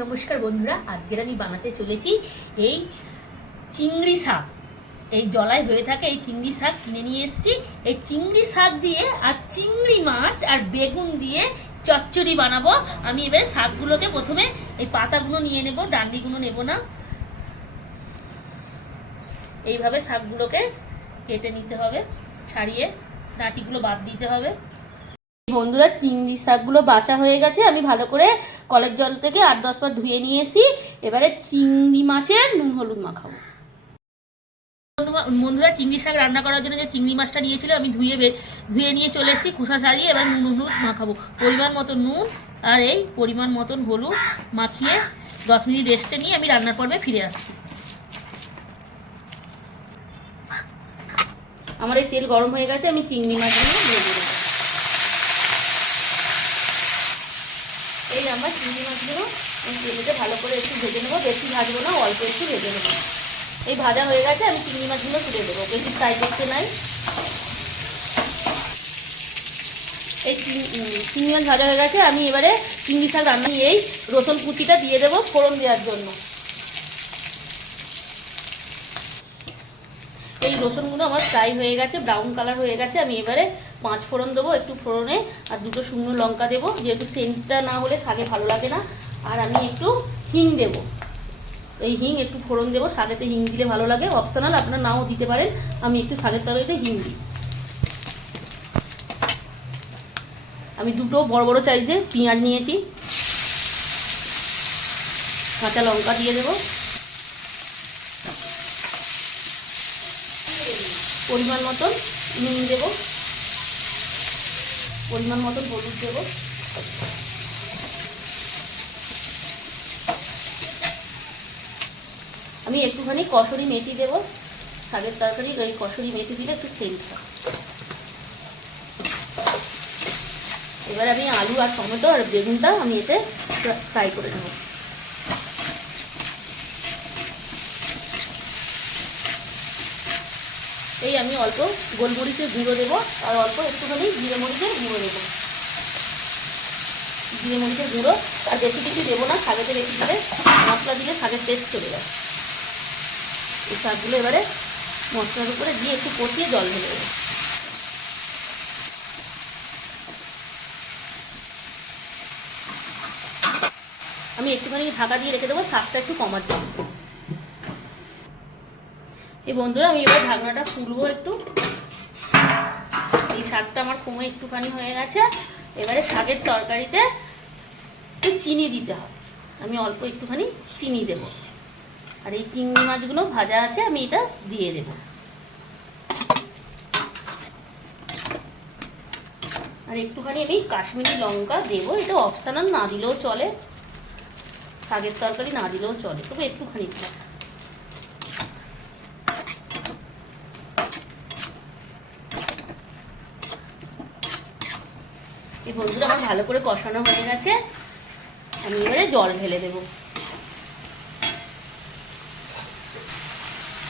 নমস্কার বন্ধুরা, আজকের আমি বানাতে চলেছি এই চিংড়ি শাক। এই জলায় হয়ে থাকে এই চিংড়ি শাক কিনে নিয়ে এসেছি। এই চিংড়ি শাক দিয়ে আর চিংড়ি মাছ আর বেগুন দিয়ে চচ্চড়ি বানাবো। আমি এবারে শাকগুলোকে প্রথমে এই পাতাগুলো নিয়ে নেব, ডান্ডিগুলো নেব না। এইভাবে শাকগুলোকে কেটে নিতে হবে, ছাড়িয়ে ডাঁটিগুলো বাদ দিতে হবে। বন্ধুরা চিংড়ি শাকগুলো বাছা হয়ে গেছে। আমি ভালো করে কলের জল থেকে আট দশ বার ধুয়ে নিয়েছি। এবারে চিংড়ি মাছের নুন হলুদ মাখাবো। বন্ধুরা- চিংড়ি শাক রান্না করার জন্য যে চিংড়ি মাছটা নিয়েছিল, আমি ধুয়ে ধুয়ে নিয়ে চলে এসেছি খোসা সারিয়ে এবার নুন হলুদ মাখাবো। পরিমাণ মতো নুন আর এই পরিমাণ মতন হলুদ মাখিয়ে দশ মিনিট রেস্টে নিয়ে আমি রান্নার পর্বে ফিরে আসছি। আমার এই তেল গরম হয়ে গেছে, আমি চিংড়ি মাছগুলো ভেজে দেবো এই আমার চিংড়ি মাছগুলো তেলেতে ভালো করে একটু ভেজে নেব। বেশি ভাজবো না, অল্প একটু ভেজে নেব। এই ভাজা হয়ে গেছে, আমি চিংড়ি মাছগুলো তুলে দেবো। বেশি ফ্রাই করতে নাই। এই চিংড়ি মাছ ভাজা হয়ে গেছে, আমি এবারে চিংড়ি শাক রান্না এই রসুন কুচিটা দিয়ে দেবো ফোড়ন দেওয়ার জন্য। এই রসুনগুলো আমার ফ্রাই হয়ে গেছে, ব্রাউন কালার হয়ে গেছে, আমি এবারে পাঁচ ফোড়ন দেবো, একটু ফোড়নে, আর দুটো শুকনো লঙ্কা দেবো, যেহেতু সেন্টটা না হলে শাকে ভালো লাগে না। আর আমি একটু হিং দেবো। এই হিং একটু ফোড়ন দেবো, শাকেতে হিং দিলে ভালো লাগে। অপশনাল আপনার নাও দিতে পারেন। আমি একটু শাকের তরকারিতে হিং দিই। আমি দুটো বড় বড় সাইজে পেঁয়াজ নিয়েছি। কাঁচা লঙ্কা দিয়ে দেবো। পরিমাণ মতন নুন দেবো। পরিমাণ মতন হলুদ দেবো। আমি একটুখানি কসুরি মেথি দেবো। শাকের তরকারি, ওই কসুরি মেথি দিলে একটু সেন্ট এবার আমি আলু আর টমেটো আর বেগুনটা আমি এতে ফ্রাই করে নেব। আমি অল্প গোলমরিচের গুঁড়ো দেবো আর অল্প একটুখানি জিরে মরিচের গুঁড়ো দেবো। জিরে মরিচের গুঁড়ো, আর বেশি কিছু দেবো না শাকেতে বেশি দিলে মশলা দিলে শাকের টেস্ট চলে যায়। এই শাকগুলো এবারে মশলার উপরে দিয়ে একটু কষিয়ে জল ঢেলে দেবো। আমি একটুখানি ঢাকা দিয়ে রেখে দেবো শাকটা একটু কমার জন্য এই বন্ধুরা, আমি এবার ঢাকনাটা খুলবো একটু। এই শাকটা আমার কমে একটুখানি হয়ে গেছে। এবারে শাকের তরকারিতে একটু চিনি দিতে হবে। আমি অল্প একটুখানি চিনি দেব। আর এই চিংড়ি মাছগুলো ভাজা আছে, আমি এটা দিয়ে দেব। আর একটুখানি আমি কাশ্মীরি লঙ্কা দেবো। এটা অপশানাল না দিলেও চলে। শাকের তরকারি না দিলেও চলে। তবে একটুখানি দিলাম। বন্ধুরা আমার ভালো করে কষানো হয়ে গেছে। আমি এবারে জল ঢেলে দেব।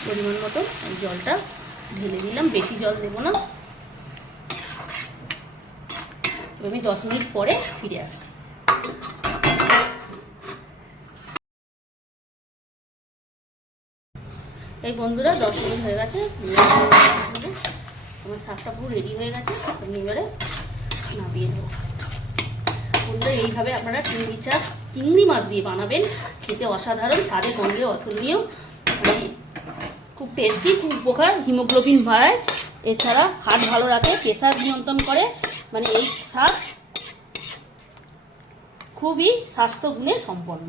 পরিমাণ মতো জলটা ঢেলে দিলাম, বেশি জল দেবো না। আমি দশ মিনিট পরে ফিরে আসছি। এই বন্ধুরা, দশ মিনিট হয়ে গেছে। আমার শাকটা পুরো রেডি হয়ে গেছে। আমি এবারে নামিয়ে নেব। বন্ধু এইভাবে আপনারা চিংড়ি চাষ চিংড়ি মাছ দিয়ে বানাবেন। খেতে অসাধারণ, স্বাদে গন্ধে অতুলনীয়। মানে খুব টেস্টি খুব উপকার। হিমোগ্লোবিন বাড়ায়। এছাড়া হাট ভালো রাখে প্রেশার নিয়ন্ত্রণ করে। মানে এই শাক খুবই স্বাস্থ্য গুণে সম্পন্ন।